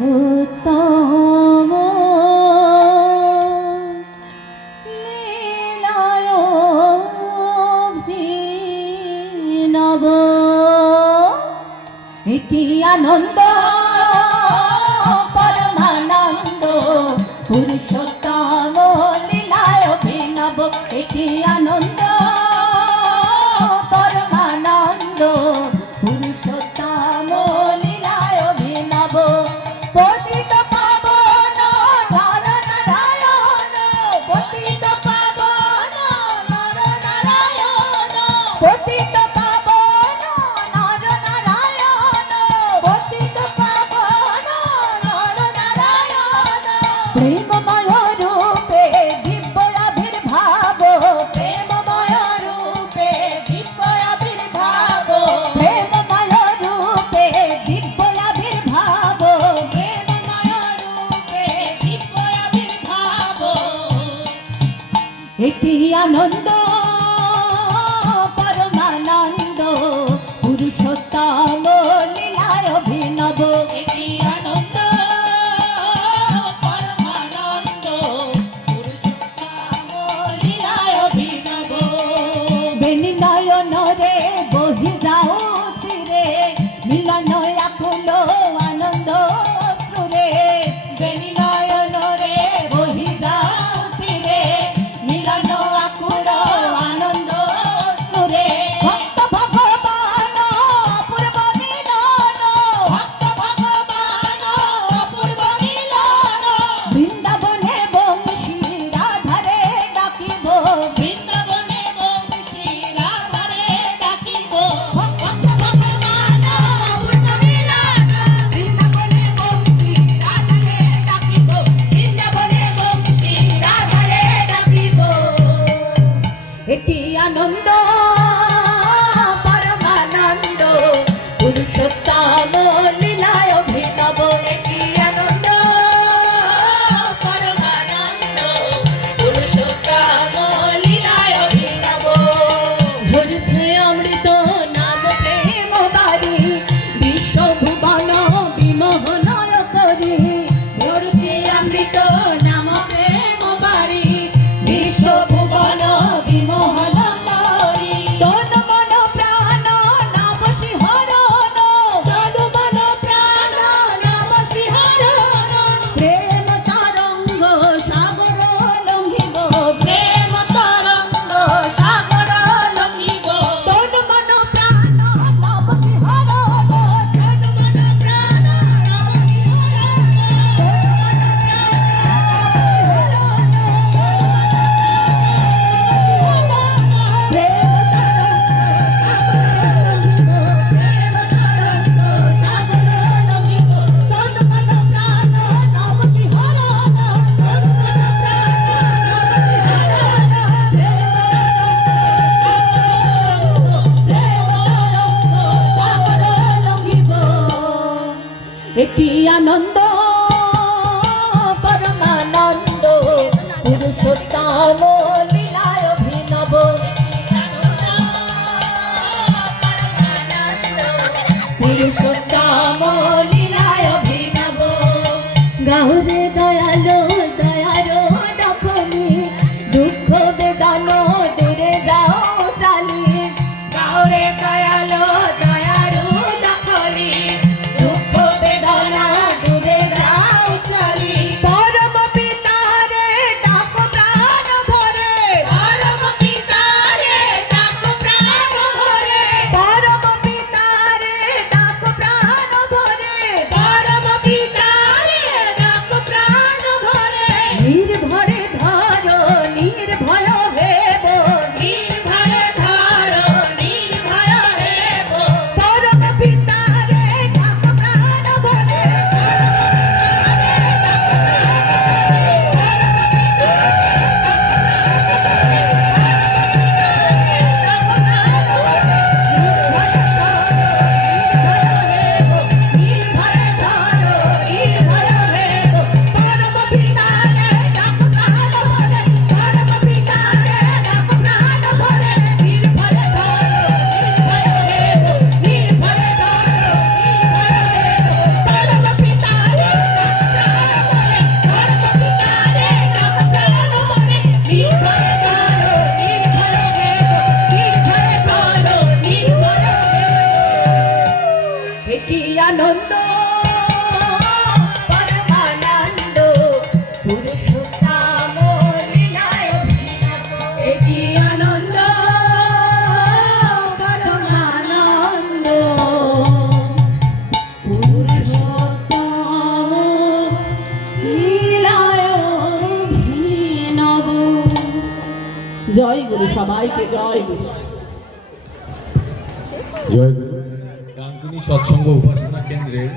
পুরুষোত্তম লীলায় অভিনব কি আনন্দ পরমানন্দ পুরুষোত্তম লীলায় অভিনব কি আনন্দ পরমানন্দ পুরুষোত্তম লীলায় অভিনব পতিত পাবন নর নারায়ণ পতিত পাবন নর নারায়ণ পতিত পাবন নর নারায়ণ পতিত পাবন নর নারায়ণ প্রেমময় রূপে দিব্য আবির্ভাব প্রেমময় রূপে দিব্য আবির্ভাব প্রেমময় রূপে দিব্য আবির্ভাব প্রেমময় রূপে দিব্য আবির্ভাব একটি আনন্দ পরমানন্দ পুরুষোত্তম লীলায় অভিনব একটি আনন্দ পরমানন্দ পুরুষোত্তম লীলায় অভিনব বেনি নয়ন রে বহি যাଉଛି রে মিলন আকুল আনন্দ অশ্রুরে বেনি নয়ন রে বহি যাଉଛି রে মিলন আকুল আনন্দ অশ্রুরে ভক্ত ভগবান অপূর্ব মিলন ভক্ত ভগবান অপূর্ব মিলন বৃন্দাবনে বংশী রাধারে ডাকিব বৃন্দাবনে বংশী রাধারে ডাকিব ভক্ত ভগবান অপূর্ব মিলন বৃন্দাবনে বংশী রাধারে ডাকিব বৃন্দাবনে বংশী রাধারে ডাকিব এটি আনন্দ পরমানন্দ পুরুষোত্তম লীলায় অভিনব এটি আনন্দ পরমানন্দ পুরুষোত্তম লীলায় অভিনব ঝরছে অমৃত নাম প্রেম বারি বিশ্বভুবন বিমোহনয় করি ঝরছে অমৃত নাম প্রেম বারি বিশ্বভুবন বিমোহন করি তন মন প্রাণ নাম শিহরণ তন মন প্রাণ নাম শিহরণ প্রেম তরঙ্গ সাগর লঙ্ঘিব প্রেম তরঙ্গ সাগর লঙ্ঘিব তন মন প্রাণ নাম শিহরণ তন মন প্রাণ নাম একটি আনন্দ পরমানন্দ পুরুষোত্তম লীলায় অভিনব পুরুষোত্তম লীলায় অভিনব গাহুরে দয়ালো দয়ারো দখলি দুঃখ বেদন দূরে যাও চালি গাহুরে দয়ালো দয়ারো দখলি দুঃখ বেদনা দূরে যাও চালি পরম পিতারে ডাক প্রাণ ভরে জয় গুরু, সবাইকে জয় গুরু। জয় গুরু। ডানকুনি সৎসঙ্গ উপাসনা কেন্দ্রের